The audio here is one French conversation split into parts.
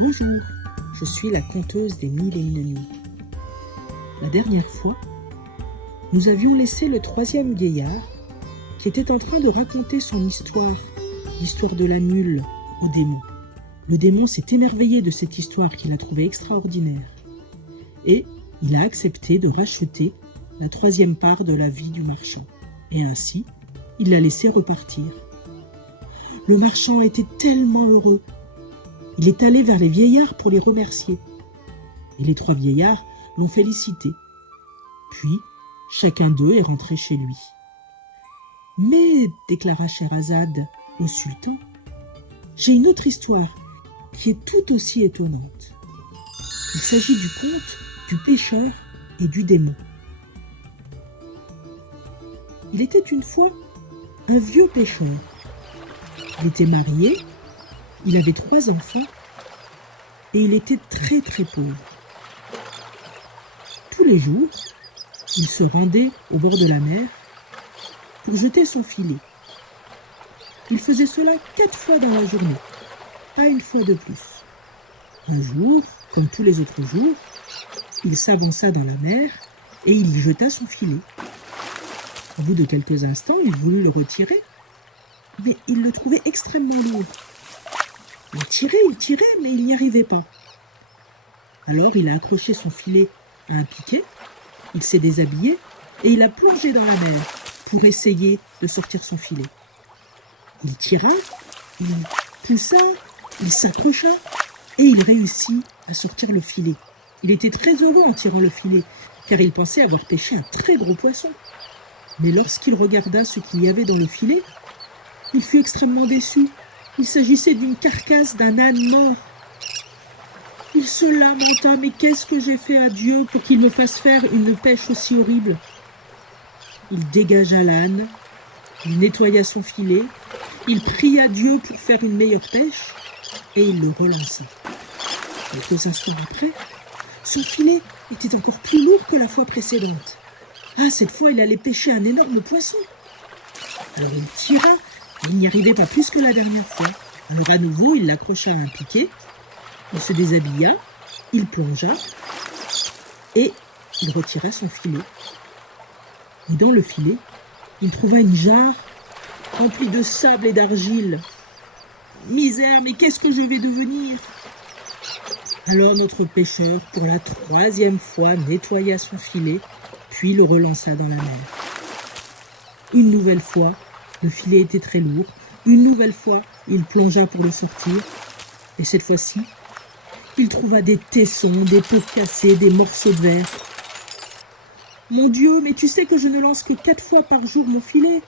Bonjour, je suis la conteuse des 1001 nuits. La dernière fois, nous avions laissé le troisième vieillard qui était en train de raconter son histoire, l'histoire de la mule au démon. Le démon s'est émerveillé de cette histoire qu'il a trouvée extraordinaire et il a accepté de racheter la troisième part de la vie du marchand. Et ainsi, il l'a laissé repartir. Le marchand a été tellement heureux. Il est allé vers les vieillards pour les remercier. Et les trois vieillards l'ont félicité. Puis, chacun d'eux est rentré chez lui. Mais, déclara Scheherazade au sultan, j'ai une autre histoire qui est tout aussi étonnante. Il s'agit du conte du pêcheur et du démon. Il était une fois un vieux pêcheur. Il était marié, il avait 3 enfants et il était très très pauvre. Tous les jours, il se rendait au bord de la mer pour jeter son filet. Il faisait cela 4 fois dans la journée, pas une fois de plus. Un jour, comme tous les autres jours, il s'avança dans la mer et il y jeta son filet. Au bout de quelques instants, il voulut le retirer, mais il le trouvait extrêmement lourd. Il tirait, mais il n'y arrivait pas. Alors il a accroché son filet à un piquet, il s'est déshabillé et il a plongé dans la mer pour essayer de sortir son filet. Il tira, il poussa, il s'accrocha et il réussit à sortir le filet. Il était très heureux en tirant le filet, car il pensait avoir pêché un très gros poisson. Mais lorsqu'il regarda ce qu'il y avait dans le filet, il fut extrêmement déçu. Il s'agissait d'une carcasse d'un âne mort. Il se lamenta, mais qu'est-ce que j'ai fait à Dieu pour qu'il me fasse faire une pêche aussi horrible? Il dégagea l'âne, il nettoya son filet, il pria Dieu pour faire une meilleure pêche, et il le relança. Quelques instants après, son filet était encore plus lourd que la fois précédente. Ah, cette fois, il allait pêcher un énorme poisson. Alors il tira, mais il n'y arrivait pas plus que la dernière fois. Alors à nouveau, il l'accrocha à un piquet, il se déshabilla, il plongea, et il retira son filet. Et dans le filet, il trouva une jarre remplie de sable et d'argile. Misère, mais qu'est-ce que je vais devenir? Alors notre pêcheur, pour la 3e fois, nettoya son filet, puis le relança dans la mer. Une nouvelle fois, le filet était très lourd. Une nouvelle fois, il plongea pour le sortir. Et cette fois-ci, il trouva des tessons, des peaux cassées, des morceaux de verre. « Mon Dieu, mais tu sais que je ne lance que 4 fois par jour mon filet.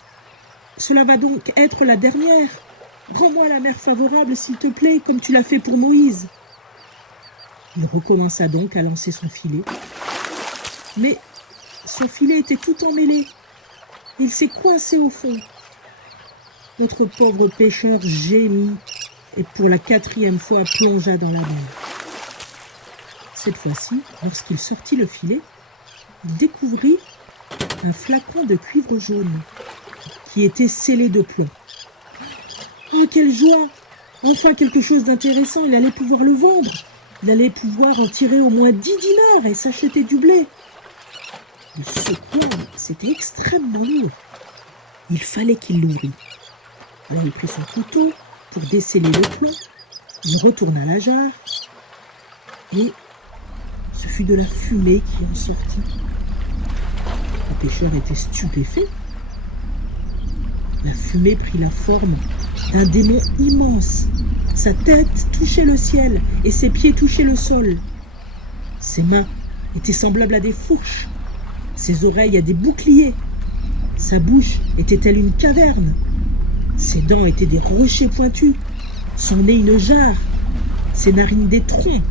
Cela va donc être la dernière. Rends-moi la mer favorable, s'il te plaît, comme tu l'as fait pour Moïse. » Il recommença donc à lancer son filet. Mais son filet était tout emmêlé. Il s'est coincé au fond. Notre pauvre pêcheur gémit et pour la 4e fois plongea dans la mer. Cette fois-ci, lorsqu'il sortit le filet, il découvrit un flacon de cuivre jaune qui était scellé de plomb. Oh, quelle joie! Enfin quelque chose d'intéressant, il allait pouvoir le vendre. Il allait pouvoir en tirer au moins 10 dinars et s'acheter du blé. Mais cependant, c'était extrêmement lourd. Il fallait qu'il l'ouvrît. Alors il prit son couteau pour desceller le plomb. Il retourna la jarre et ce fut de la fumée qui en sortit. Le pêcheur était stupéfait. La fumée prit la forme d'un démon immense. Sa tête touchait le ciel et ses pieds touchaient le sol. Ses mains étaient semblables à des fourches, ses oreilles à des boucliers. Sa bouche était-elle une caverne? Ses dents étaient des rochers pointus, son nez une jarre, ses narines des trompes,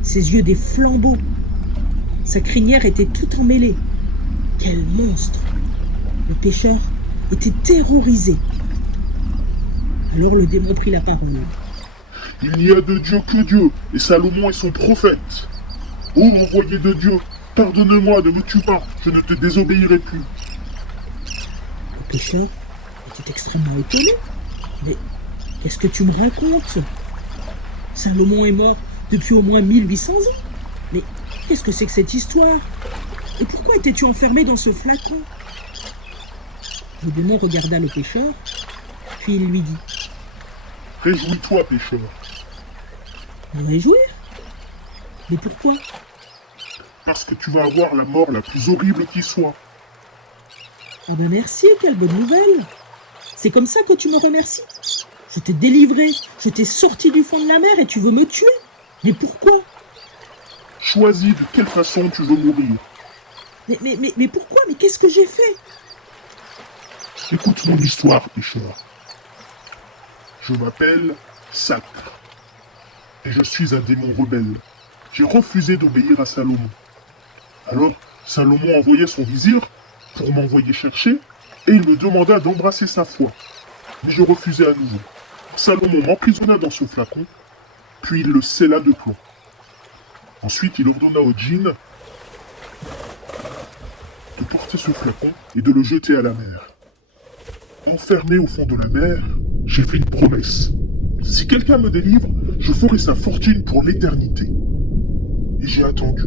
ses yeux des flambeaux. Sa crinière était toute emmêlée. Quel monstre! Le pêcheur était terrorisé. Alors le démon prit la parole. Il n'y a de Dieu que Dieu, et Salomon est son prophète. Ô envoyé de Dieu, pardonne-moi, ne me tue pas, je ne te désobéirai plus. Le pêcheur était extrêmement étonné. Mais qu'est-ce que tu me racontes? Salomon est mort depuis au moins 1800 ans. Mais qu'est-ce que c'est que cette histoire? Et pourquoi étais-tu enfermé dans ce flacon? Le démon regarda le pêcheur, puis il lui dit: Réjouis-toi, pêcheur. Me réjouir? Mais pourquoi? Parce que tu vas avoir la mort la plus horrible qui soit. Ah ben merci, quelle bonne nouvelle! C'est comme ça que tu me remercies? Je t'ai délivré, je t'ai sorti du fond de la mer et tu veux me tuer? Mais pourquoi? Choisis de quelle façon tu veux mourir. Mais pourquoi? Mais qu'est-ce que j'ai fait? Écoute mon histoire, pêcheur. Je m'appelle Sacre. Et je suis un démon rebelle. J'ai refusé d'obéir à Salomon. Alors, Salomon envoyait son vizir pour m'envoyer chercher, et il me demanda d'embrasser sa foi. Mais je refusai à nouveau. Salomon m'emprisonna dans ce flacon, puis il le scella de plomb. Ensuite, il ordonna au djinn de porter ce flacon et de le jeter à la mer. Enfermé au fond de la mer, j'ai fait une promesse. Si quelqu'un me délivre, je ferai sa fortune pour l'éternité. Et j'ai attendu.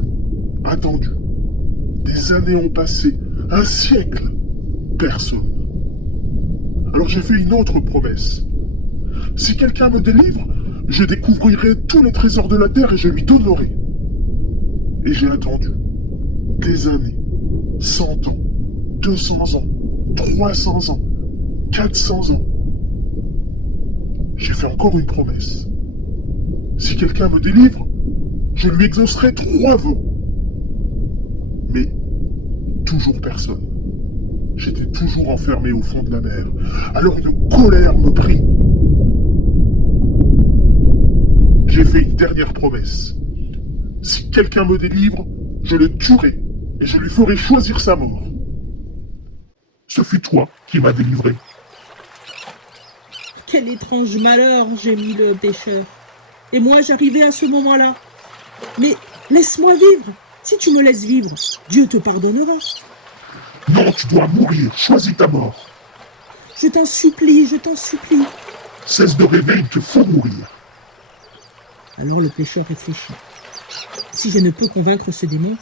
Des années ont passé, un siècle. Personne. Alors j'ai fait une autre promesse. Si quelqu'un me délivre, je découvrirai tous les trésors de la terre et je lui donnerai. Et j'ai attendu. Des années. 100 ans. 200 ans. 300 ans. 400 ans. J'ai fait encore une promesse. Si quelqu'un me délivre, je lui exaucerai 3 vœux. Mais toujours personne. J'étais toujours enfermé au fond de la mer. Alors une colère me prit. J'ai fait une dernière promesse. Si quelqu'un me délivre, je le tuerai et je lui ferai choisir sa mort. Ce fut toi qui m'as délivré. Quel étrange malheur, gémit le pêcheur. Et moi, j'arrivais à ce moment-là. Mais laisse-moi vivre. Si tu me laisses vivre, Dieu te pardonnera. Non, tu dois mourir. Choisis ta mort. Je t'en supplie, je t'en supplie. Cesse de rêver, il te faut mourir. Alors le pêcheur réfléchit. Si je ne peux convaincre ce démon,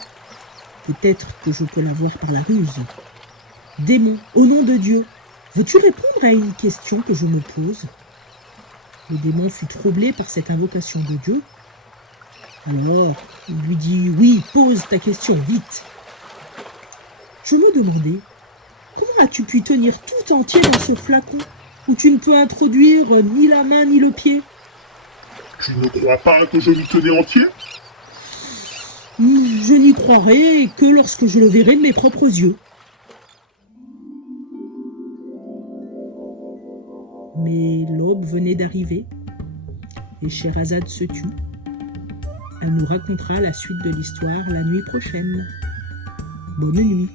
peut-être que je peux l'avoir par la ruse. Démon, au nom de Dieu, veux-tu répondre à une question que je me pose? Le démon fut troublé par cette invocation de Dieu. Alors, il lui dit: oui, pose ta question, vite. Je me demandais, comment as-tu pu tenir tout entier dans ce flacon, où tu ne peux introduire ni la main ni le pied? Tu ne crois pas que je m'y tenais entier? Je n'y croirai que lorsque je le verrai de mes propres yeux. Mais l'aube venait d'arriver, et Scheherazade se tut. Elle nous racontera la suite de l'histoire la nuit prochaine. Bonne nuit.